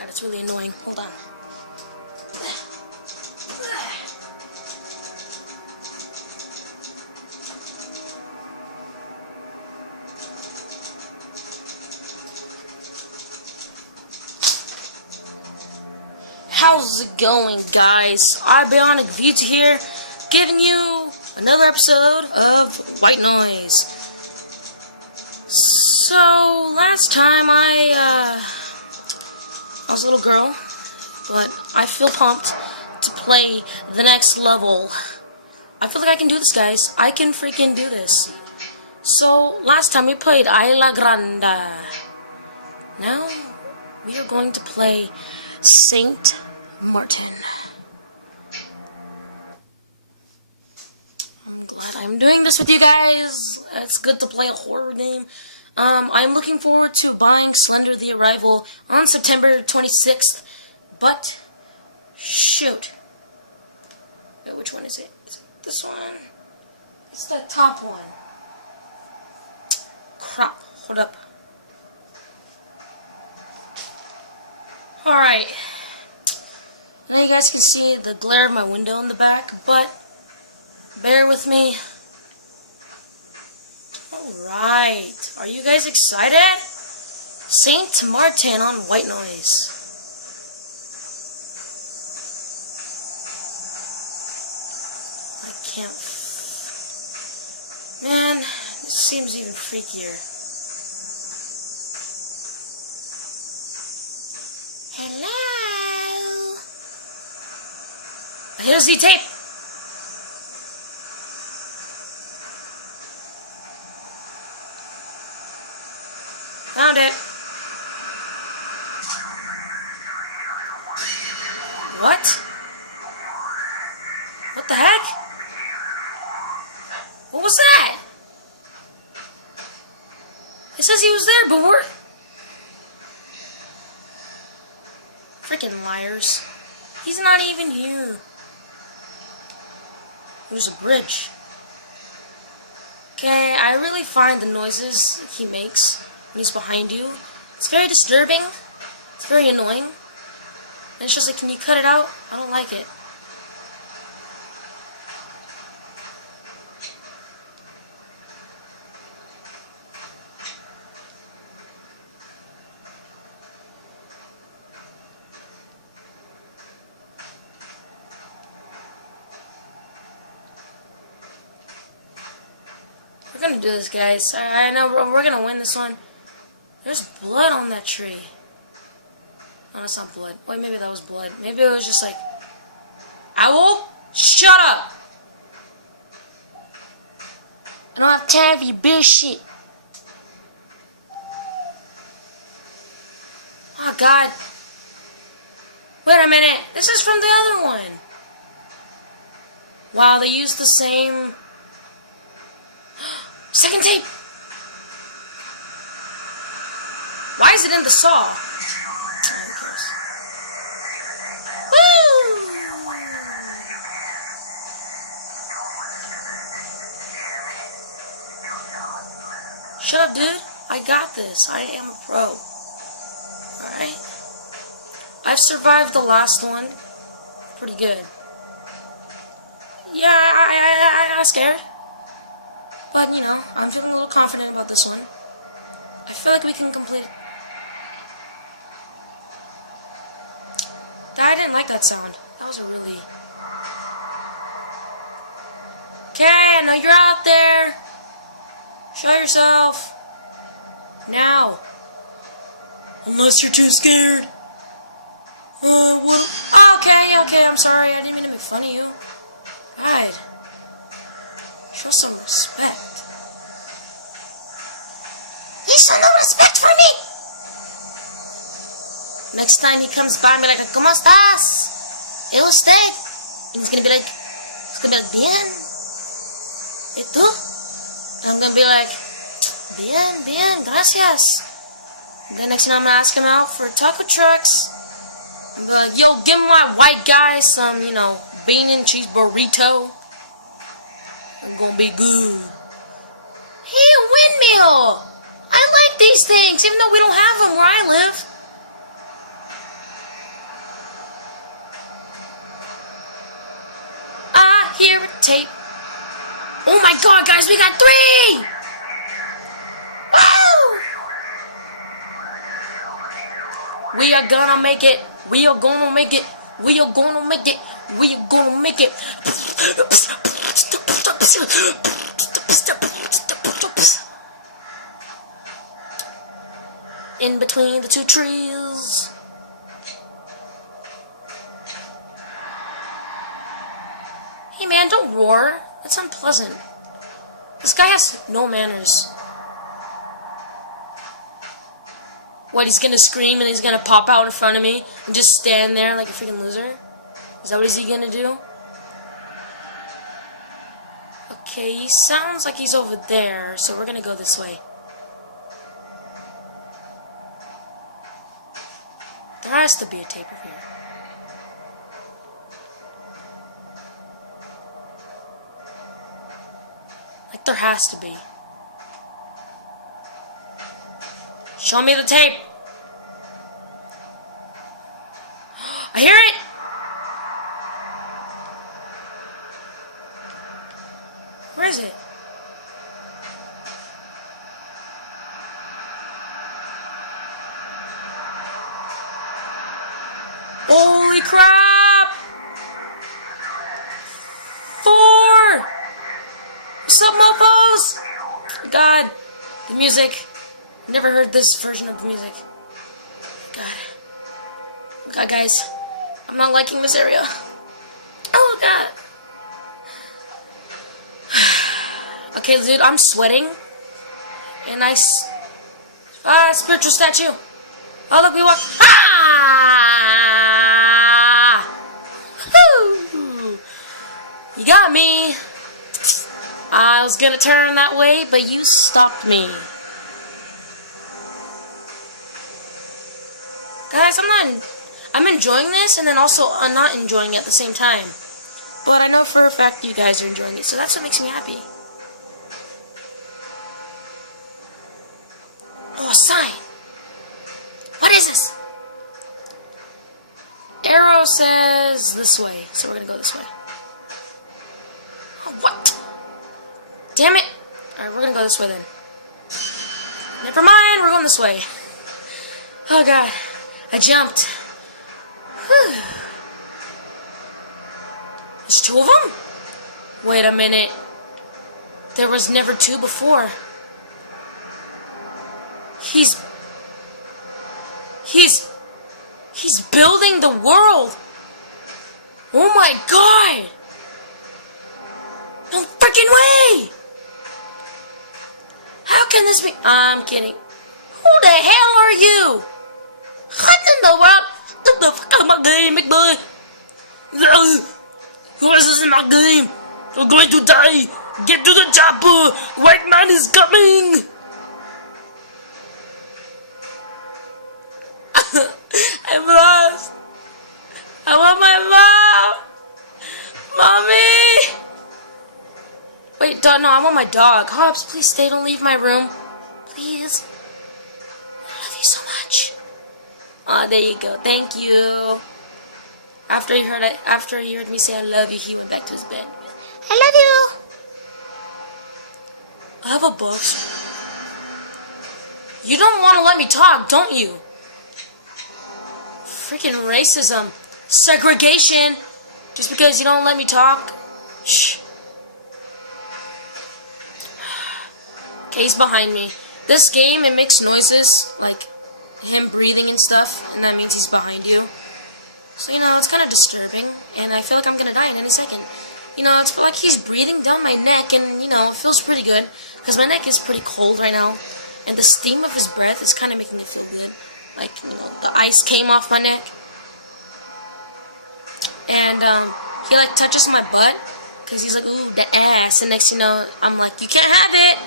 God, it's really annoying. Hold on. How's it going, guys? Bionic Vita here, giving you another episode of White Noise. So, last time I was a little girl, but I feel pumped to play the next level. I feel like I can do this, guys. I can freaking do this. So, last time we played Isla Grande. Now, we are going to play Saint Martin. I'm glad I'm doing this with you guys. It's good to play a horror game. I'm looking forward to buying Slender the Arrival on September 26th, but shoot. Wait, which one is it? Is it this one? It's the top one. Crap, hold up. Alright. Now you guys can see the glare of my window in the back, but bear with me. Alright. Are you guys excited? Saint Martin on White Noise. I can't... Man, this seems even freakier. Hello? Here's the tape. Found it. What? What the heck? What was that? It says he was there, but we're... Freaking liars. He's not even here. There's a bridge. Okay, I really find the noises he makes when he's behind you, it's very disturbing. It's very annoying. And it's just like, can you cut it out? I don't like it. We're gonna do this, guys. I know we're gonna win this one. There's blood on that tree. No, that's not blood. Wait, maybe that was blood. Maybe it was just like... Owl? Shut up! I don't have time for your bullshit. Oh, God. Wait a minute. This is from the other one. Wow, they used the same... Second tape! Why is it in the saw? Woo! Shut up, dude. I got this. I am a pro. Alright? I've survived the last one. Pretty good. Yeah, I got scared. But, you know, I'm feeling a little confident about this one. I feel like we can complete it. I didn't like that sound. That was a really... Okay, I know you're out there. Show yourself. Now. Unless you're too scared. Okay, I'm sorry. I didn't mean to make fun of you. God. Show some respect. You show no respect for me! Next time he comes by and be like, ¿Cómo estás? ¿Y usted? And he's gonna be like, bien. ¿Y tú? And I'm gonna be like, bien, gracias. And then next thing I'm gonna ask him out for taco trucks. I'm gonna be like, yo, give my white guy some, you know, bean and cheese burrito. I'm gonna be good. Hey, a windmill! I like these things, even though we don't have them where I live. tape. Oh my god, guys, we got 3! Woo! We are gonna make it. We are gonna make it. We are gonna make it. We are gonna make it. In between the two trees. Hey man, don't roar. That's unpleasant. This guy has no manners. What, he's gonna scream and he's gonna pop out in front of me and just stand there like a freaking loser? Is that what he's gonna do? Okay, he sounds like he's over there, so we're gonna go this way. There has to be a tape over here. Like, there has to be. Show me the tape. I hear it. Where is it? Holy crap! 4! What's up, mofos? God, the music. Never heard this version of the music. God. God, guys. I'm not liking this area. Oh, God. Okay, dude, I'm sweating. And spiritual statue. Oh, look, we walk. Ah! Woo! You got me. I was gonna turn that way, but you stopped me. Guys, I'm enjoying this, and then also I'm not enjoying it at the same time. But I know for a fact you guys are enjoying it, so that's what makes me happy. Oh, a sign! What is this? Arrow says this way, so we're gonna go this way. Oh, what? Damn it! Alright, we're gonna go this way then. Never mind, we're going this way. Oh god, I jumped. Whew. There's 2 of them? Wait a minute. There was never 2 before. He's building the world. Oh my god. No freaking way. How can this be? I'm kidding. Who the hell are you? What in the world? What the fuck is my game, big boy? This isn't my game. We're going to die. Get to the chopper. White man is coming. I'm lost. I want my mom. Mommy. Wait, no, I want my dog. Hobbs, please stay. Don't leave my room. Please. I love you so much. Aw, there you go. Thank you. After he heard me say I love you, he went back to his bed. I love you. I have a box. You don't want to let me talk, don't you? Freaking racism. Segregation. Just because you don't let me talk. Shh. Okay, he's behind me. This game, it makes noises, like him breathing and stuff, and that means he's behind you. So, it's kind of disturbing, and I feel like I'm going to die in any second. It's like he's breathing down my neck, and, it feels pretty good, because my neck is pretty cold right now, and the steam of his breath is kind of making it feel good. Like, the ice came off my neck. And, he, like, touches my butt, because he's like, ooh, the ass, and next thing you know, I'm like, you can't have it!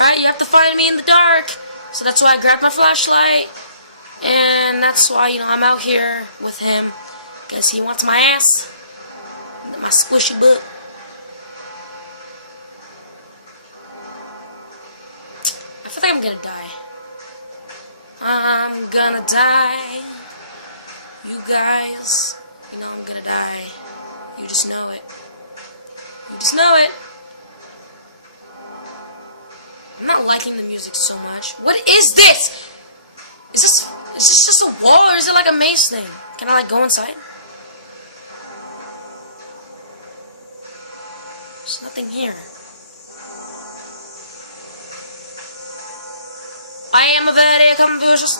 Alright, you have to find me in the dark. So that's why I grabbed my flashlight. And that's why, I'm out here with him. Because he wants my ass. My squishy butt. I feel like I'm gonna die. I'm gonna die. You guys, I'm gonna die. You just know it. You just know it. I'm not liking the music so much. What is this? Is this just a wall, or is it like a maze thing? Can I like go inside? There's nothing here. I am a very confused.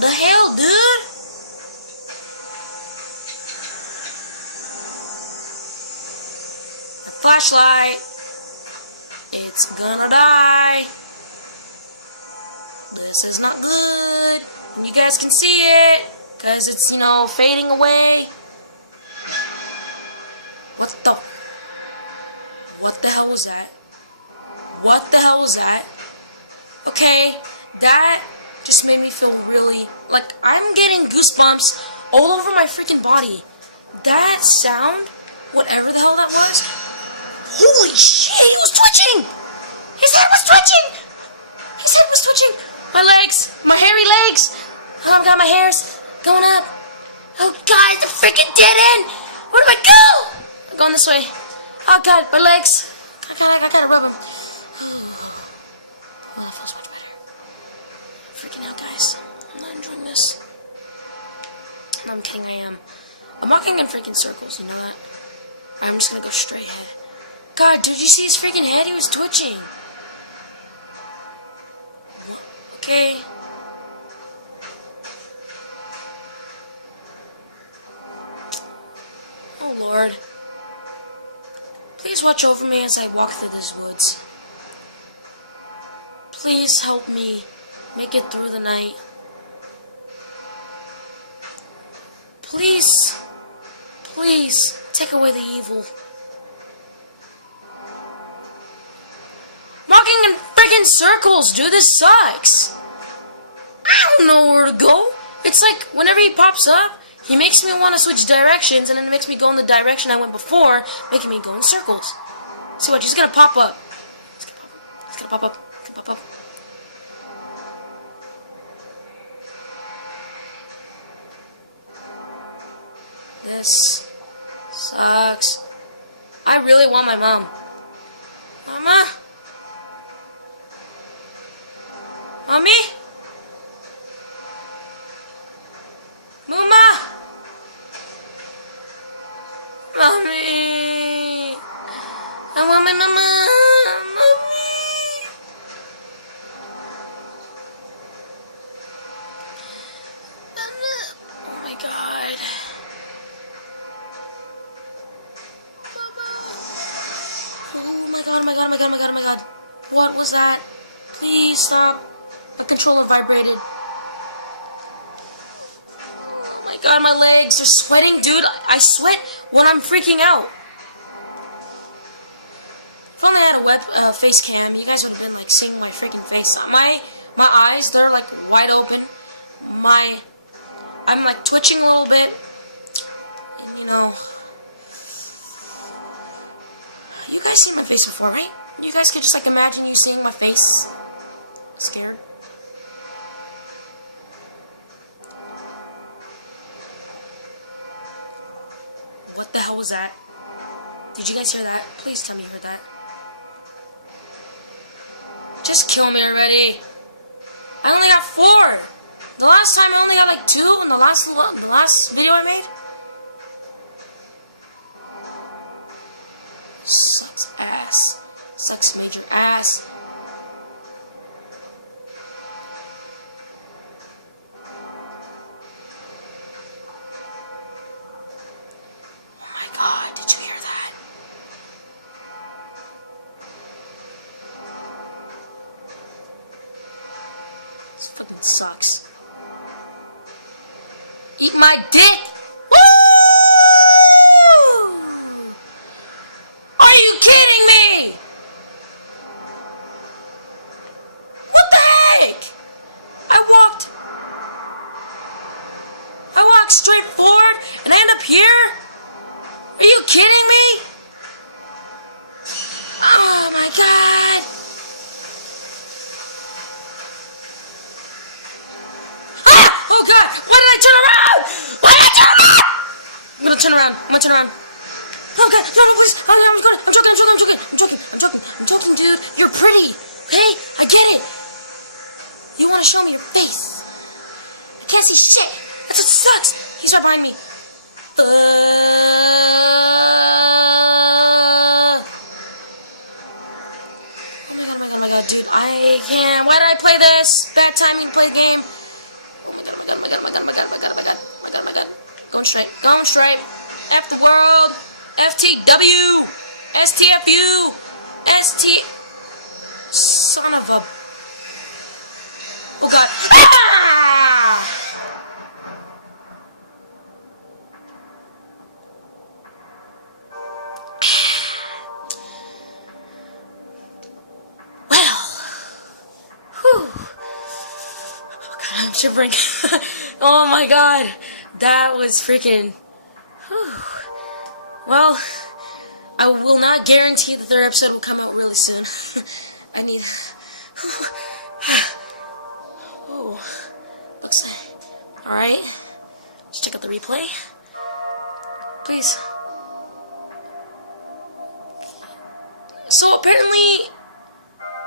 The hell, dude? A flashlight. It's gonna die. This is not good. And you guys can see it, because it's, you know, fading away. What the hell was that? What the hell was that? Okay, that just made me feel really, like, I'm getting goosebumps all over my freaking body. That sound, whatever the hell that was, holy shit, he was twitching! His head was twitching! His head was twitching! My legs, my hairy legs! Oh god, my hair's going up. Oh god, it's a freaking dead end! Where do I go? I'm going this way. Oh god, my legs. I gotta rub them. Oh, that feels much better. I'm freaking out, guys. I'm not enjoying this. No, I'm kidding, I am. I'm walking in freaking circles, you know that? I'm just gonna go straight ahead. God, did you see his freaking head? He was twitching. Okay. Oh, Lord. Please watch over me as I walk through these woods. Please help me make it through the night. Please, please take away the evil. I'm walking in freaking circles, dude. This sucks. I don't know where to go. It's like whenever he pops up, he makes me want to switch directions, and then it makes me go in the direction I went before, making me go in circles. See what? He's gonna pop up. He's gonna pop up. He's gonna pop up. This sucks. I really want my mom. Mama? Mommy? Mama? Mommy? I want my mama. Mommy? Oh my god. Oh my god, oh my god, oh my god, oh my god, oh my god. What was that? Please stop. My controller vibrated. Oh my god, my legs are sweating, dude. I sweat when I'm freaking out. If I only had a web face cam, you guys would have been like seeing my freaking face. My eyes, they're like wide open. I'm like twitching a little bit. And you know, you guys seen my face before, right? You guys could just like imagine you seeing my face. Scared. What the hell was that? Did you guys hear that? Please tell me you heard that. Just kill me already. I only got 4. The last time I only got like 2 in the last video I made. Sucks ass. Sucks major ass. Oh my god, did you hear that? This fucking sucks. Eat my dick! Woo! Are you kidding me? What the heck? I walked straight forward and I end up here? Are you kidding me? Oh my god. Ah! Oh god, why did I turn around? Why did I turn around? gonna turn around. I'm gonna turn around. No, okay, no, please. I'm joking, dude. You're pretty. Hey, I get it. You wanna show me your face? I can't see shit. That's what sucks. He's right behind me. Oh my god, dude. I can't. Why did I play this? Bad timing to play the game. Oh my god. Going straight. F the world. FTW. STFU. ST. Son of a. Oh god. Ah! Well. Whew. Oh god, I'm shivering. Oh my god. That was freaking. Whew. Well, I will not guarantee the third episode will come out really soon. I need. Ooh. Looks like. Alright. Let's check out the replay. Please. So apparently,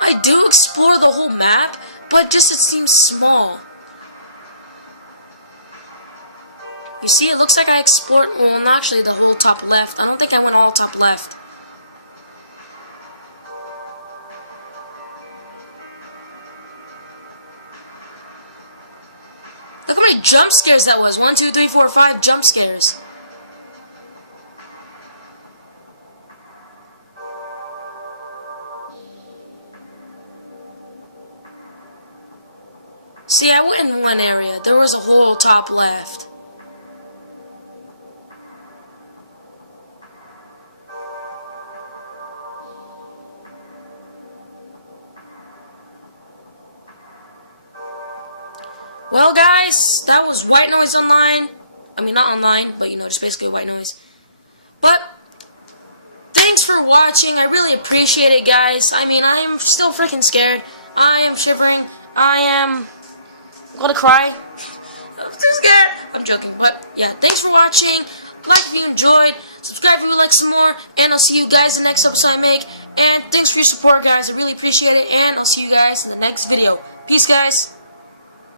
I do explore the whole map, but just it seems small. You see, it looks like I explored, well, not actually the whole top left. I don't think I went all top left. Look how many jump scares that was. 1, 2, 3, 4, 5 jump scares. See, I went in one area. There was a whole top left. Well, guys, that was White Noise Online. I mean, not online, but, you know, just basically white noise. But, thanks for watching. I really appreciate it, guys. I mean, I am still freaking scared. I am shivering. I am gonna cry. I'm so scared. I'm joking, but, yeah, thanks for watching. Like if you enjoyed. Subscribe if you would like some more. And I'll see you guys in the next episode I make. And thanks for your support, guys. I really appreciate it. And I'll see you guys in the next video. Peace, guys.